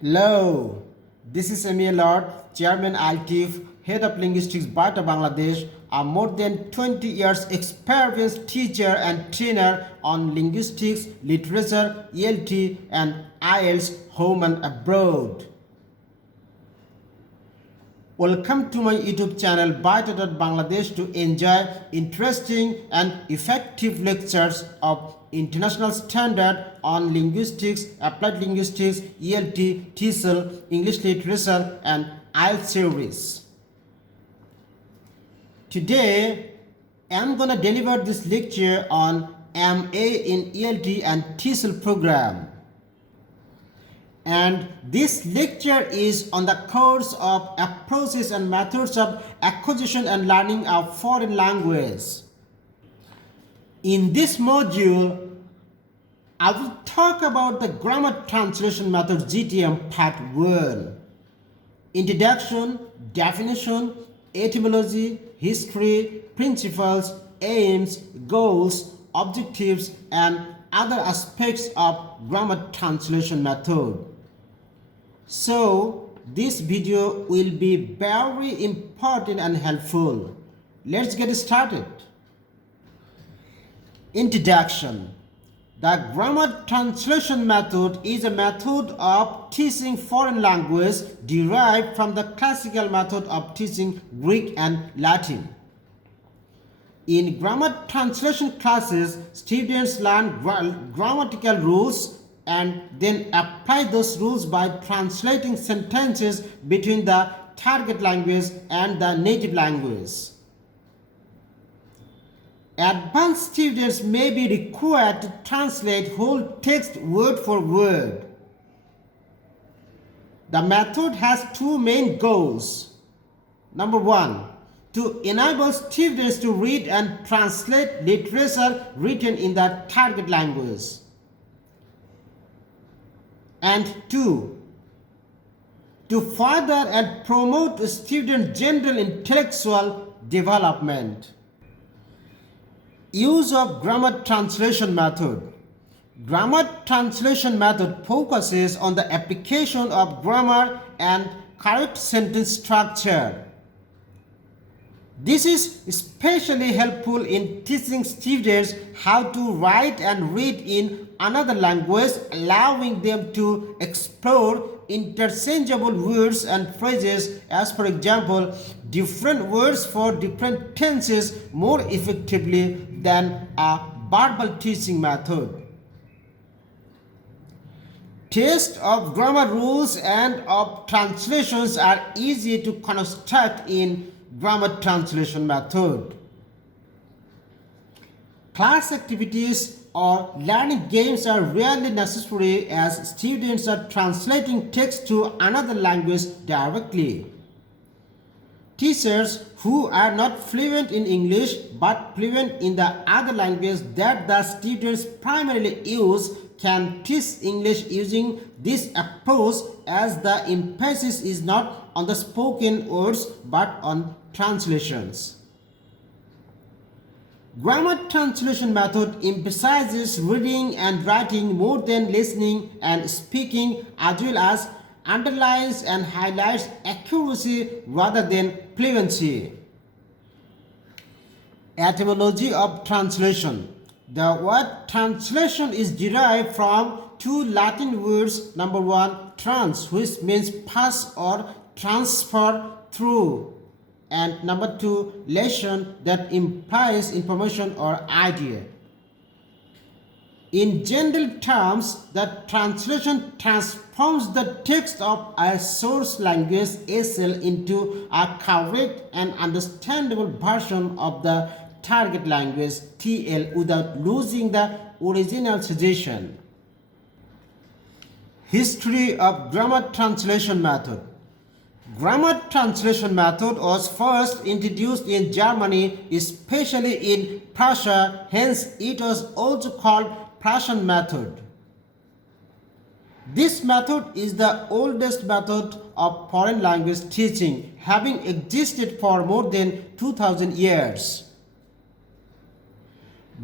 Hello, this is Emil Lord, Chairman Altif, Head of Linguistics Bata Bangladesh, a more than 20 years experienced teacher and trainer on linguistics, literature, ELT and IELTS home and abroad. Welcome to my YouTube channel Bangladesh to enjoy interesting and effective lectures of international standard on linguistics, applied linguistics, ELT, TESOL, English literature and IELTS series. Today I am going to deliver this lecture on MA in ELT and TESOL program. And this lecture is on the course of approaches and methods of acquisition and learning of foreign language. In this module, I will talk about the grammar translation method GTM Part 1. Introduction, definition, etymology, history, principles, aims, goals, objectives, and other aspects of grammar translation method. So, this video will be very important and helpful. Let's get started. Introduction. The grammar translation method is a method of teaching foreign language derived from the classical method of teaching Greek and Latin. In grammar translation classes, students learn grammatical rules and then apply those rules by translating sentences between the target language and the native language. Advanced students may be required to translate whole text word for word. The method has two main goals. Number one, to enable students to read and translate literature written in the target language. And two, to further and promote student general intellectual development. Use of grammar translation method. Grammar translation method focuses on the application of grammar and correct sentence structure. This is especially helpful in teaching students how to write and read in another language, allowing them to explore interchangeable words and phrases, as for example, different words for different tenses more effectively than a verbal teaching method. Tests of grammar rules and of translations are easy to construct in grammar translation method. Class activities or learning games are rarely necessary as students are translating text to another language directly. Teachers who are not fluent in English but fluent in the other language that the students primarily use can teach English using this approach, as the emphasis is not on the spoken words but on translations. Grammar translation method emphasizes reading and writing more than listening and speaking, as well as underlines and highlights accuracy rather than fluency. Etymology of translation. The word translation is derived from two Latin words. Number one, trans, which means pass or transfer through, and number two, lation, that implies information or idea. In general terms, the translation transforms the text of a source language SL into a correct and understandable version of the target language TL without losing the original suggestion. History of grammar translation method. Grammar translation method was first introduced in Germany, especially in Prussia, hence it was also called Prussian method. This method is the oldest method of foreign language teaching, having existed for more than 2000 years.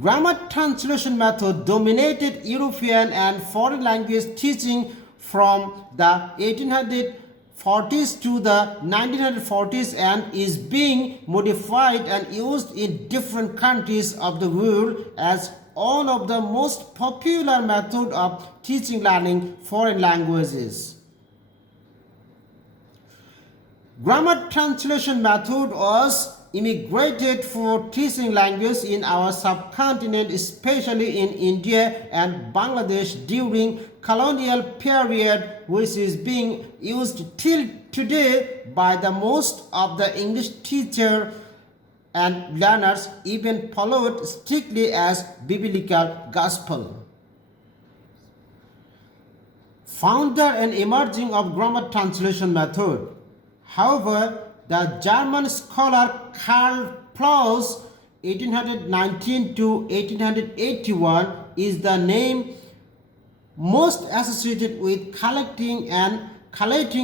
Grammar translation method dominated European and foreign language teaching from the 1840s to the 1940s and is being modified and used in different countries of the world as one of the most popular methods of teaching learning foreign languages. Grammar translation method was immigrated for teaching language in our subcontinent, especially in India and Bangladesh during colonial period, which is being used till today by the most of the English teachers and learners, even followed strictly as biblical gospel. Founder and emerging of grammar translation method. However, the German scholar Karl Plaus 1819 to 1881 is the name most associated with collecting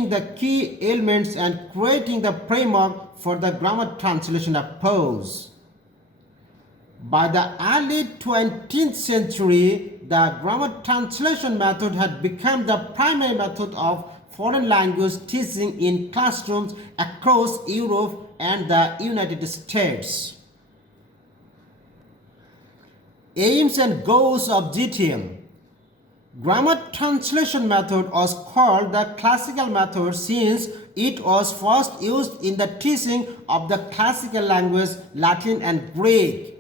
the key elements and creating the framework for the grammar translation approach. By the early 20th century, the grammar translation method had become the primary method of foreign language teaching in classrooms across Europe and the United States. Aims and goals of GTM. Grammar translation method was called the classical method since it was first used in the teaching of the classical language Latin and Greek.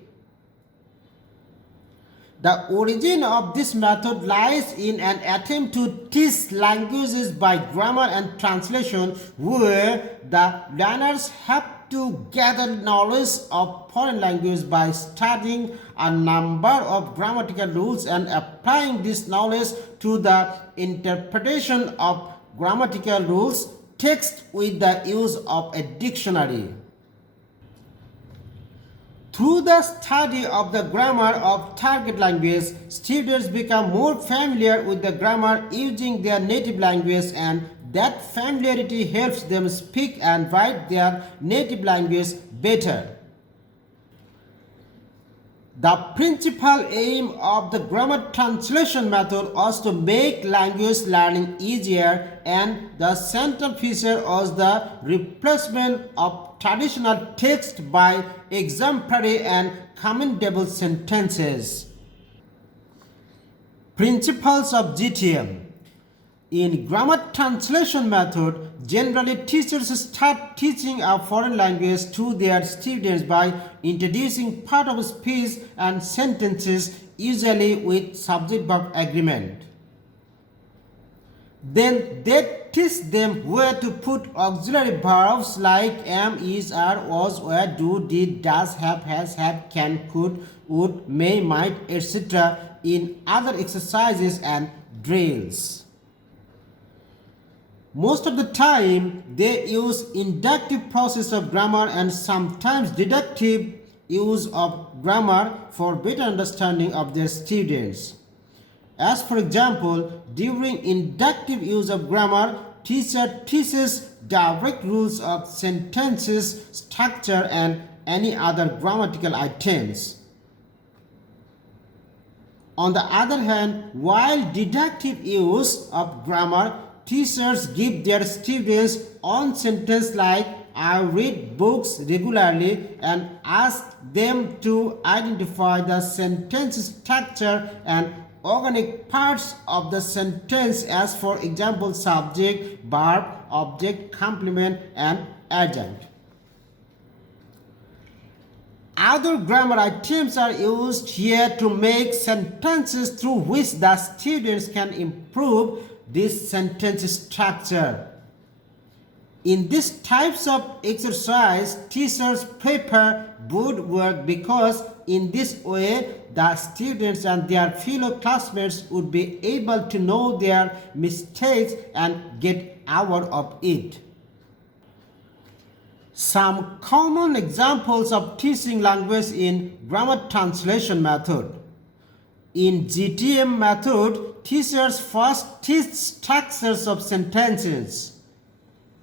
The origin of this method lies in an attempt to teach languages by grammar and translation, where the learners have to gather knowledge of foreign language by studying a number of grammatical rules and applying this knowledge to the interpretation of grammatical rules text with the use of a dictionary. Through the study of the grammar of target language, students become more familiar with the grammar using their native language, and that familiarity helps them speak and write their native language better. The principal aim of the grammar translation method was to make language learning easier, and the central feature was the replacement of traditional text by exemplary and commendable sentences. Principles of GTM. In grammar translation method, generally teachers start teaching a foreign language to their students by introducing part of speech and sentences, usually with subject-verb agreement. Then they teach them where to put auxiliary verbs like am, is, are, was, were, do, did, does, have, has, can, could, would, may, might, etc. in other exercises and drills. Most of the time, they use inductive process of grammar and sometimes deductive use of grammar for better understanding of their students. As for example, during inductive use of grammar, teacher teaches direct rules of sentences, structure, and any other grammatical items. On the other hand, while deductive use of grammar, teachers give their students one sentence like I read books regularly and ask them to identify the sentence structure and organic parts of the sentence, as for example subject, verb, object, complement, and adjunct. Other grammar items are used here to make sentences through which the students can improve this sentence structure. In these types of exercise, teachers prepare good work because in this way the students and their fellow classmates would be able to know their mistakes and get out of it. Some common examples of teaching language in grammar translation method. In GTM method, teachers first teach structures of sentences.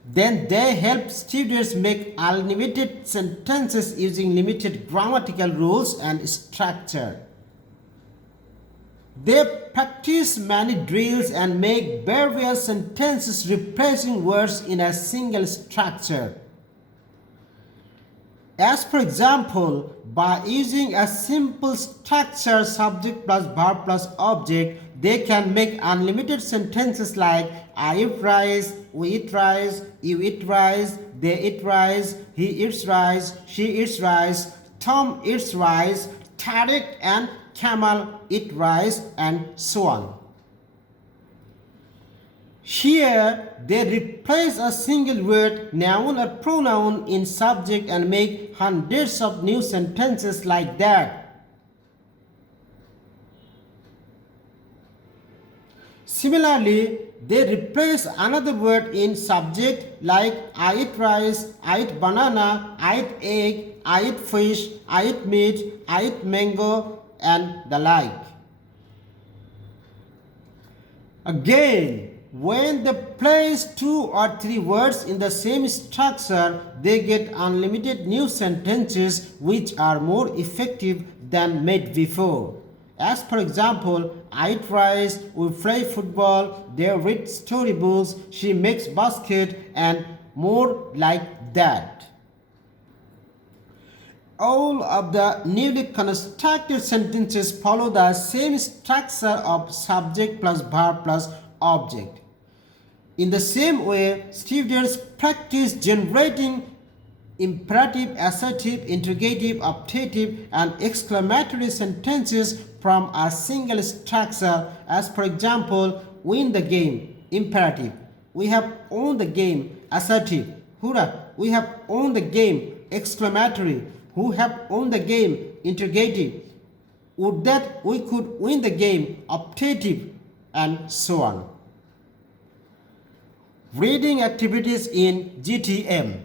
Then they help students make unlimited sentences using limited grammatical rules and structure. They practice many drills and make various sentences replacing words in a single structure. As for example, by using a simple structure subject plus verb plus object, they can make unlimited sentences like I eat rice, we eat rice, you eat rice, they eat rice, he eats rice, she eats rice, Tom eats rice, Tariq and Kamal eat rice, and so on. Here, they replace a single word, noun or pronoun in subject and make hundreds of new sentences like that. Similarly, they replace another word in subject like I eat rice, I eat banana, I eat egg, I eat fish, I eat meat, I eat mango, and the like. Again, when they place 2 or 3 words in the same structure, they get unlimited new sentences which are more effective than made before. As for example, I eat rice, we play football, they read storybooks, she makes basket, and more like that. All of the newly constructed sentences follow the same structure of subject plus verb plus object. In the same way, students practice generating imperative, assertive, interrogative, optative, and exclamatory sentences from a single structure. As for example, win the game, imperative. We have won the game, assertive. Hurrah, we have won the game, exclamatory. Who have won the game, interrogative. Would that we could win the game, optative, and so on. Reading activities in GTM.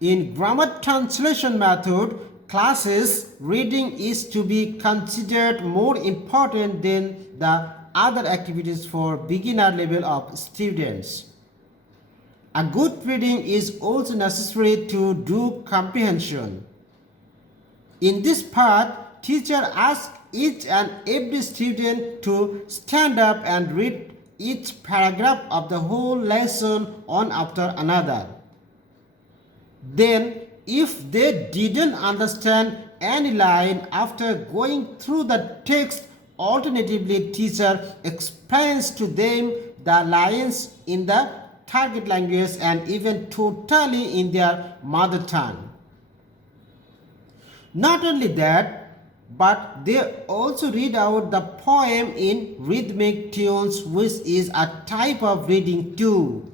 In grammar translation method classes, reading is to be considered more important than the other activities for beginner level of students. A good reading is also necessary to do comprehension. In this part, teacher asks each and every student to stand up and read each paragraph of the whole lesson one after another. Then, if they didn't understand any line after going through the text, alternatively teacher explains to them the lines in the target language and even totally in their mother tongue. Not only that, but they also read out the poem in rhythmic tunes, which is a type of reading too.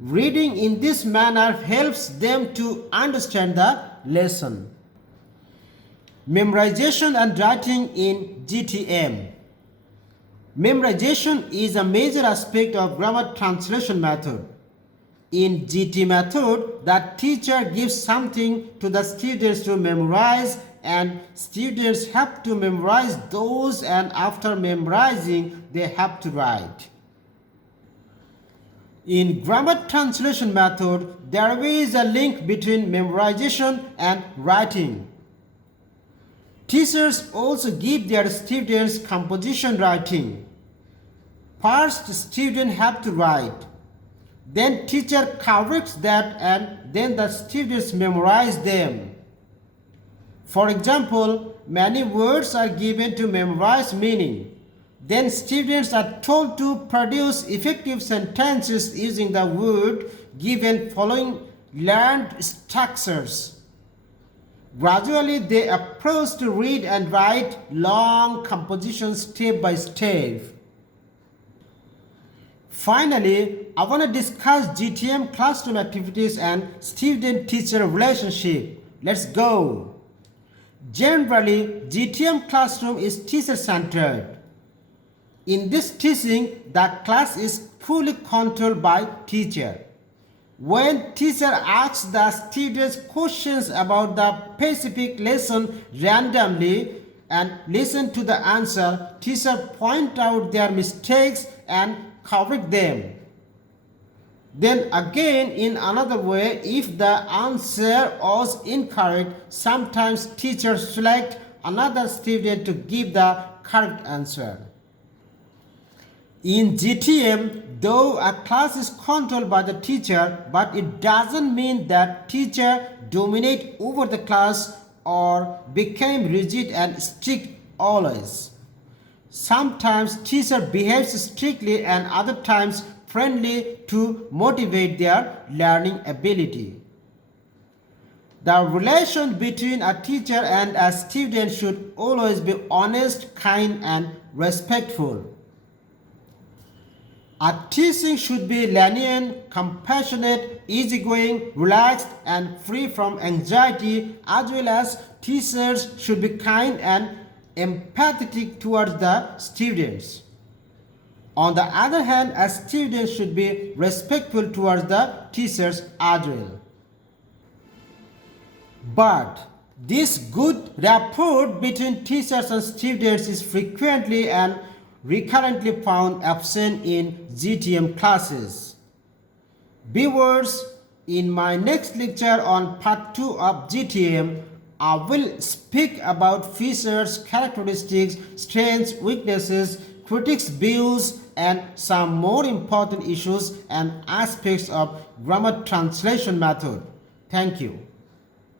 Reading in this manner helps them to understand the lesson. Memorization and writing in GTM. Memorization is a major aspect of grammar translation method. In GT method, the teacher gives something to the students to memorize, and students have to memorize those, and after memorizing, they have to write. In grammar translation method, there is a link between memorization and writing. Teachers also give their students composition writing. First, students have to write. Then teacher corrects that, and then the students memorize them. For example, many words are given to memorize meaning. Then students are told to produce effective sentences using the word given following learned structures. Gradually, they approach to read and write long compositions step by step. Finally, I want to discuss GTM classroom activities and student-teacher relationship. Let's go. Generally, GTM classroom is teacher-centered. In this teaching, the class is fully controlled by teacher. When teacher asks the students questions about the specific lesson randomly and listen to the answer, teacher point out their mistakes and correct them. Then again, in another way, if the answer was incorrect, sometimes teachers select another student to give the correct answer. In GTM, though a class is controlled by the teacher, but it doesn't mean that teacher dominate over the class or became rigid and strict always. Sometimes teacher behaves strictly and other times friendly to motivate their learning ability. The relation between a teacher and a student should always be honest, kind, and respectful. Our teaching should be lenient, compassionate, easygoing, relaxed, and free from anxiety, as well as teachers should be kind and empathetic towards the students. On the other hand, a student should be respectful towards the teachers as well. But this good rapport between teachers and students is frequently and recurrently found absent in GTM classes. Viewers, in my next lecture on Part 2 of GTM, I will speak about features, characteristics, strengths, weaknesses, critics' views, and some more important issues and aspects of grammar translation method. Thank you.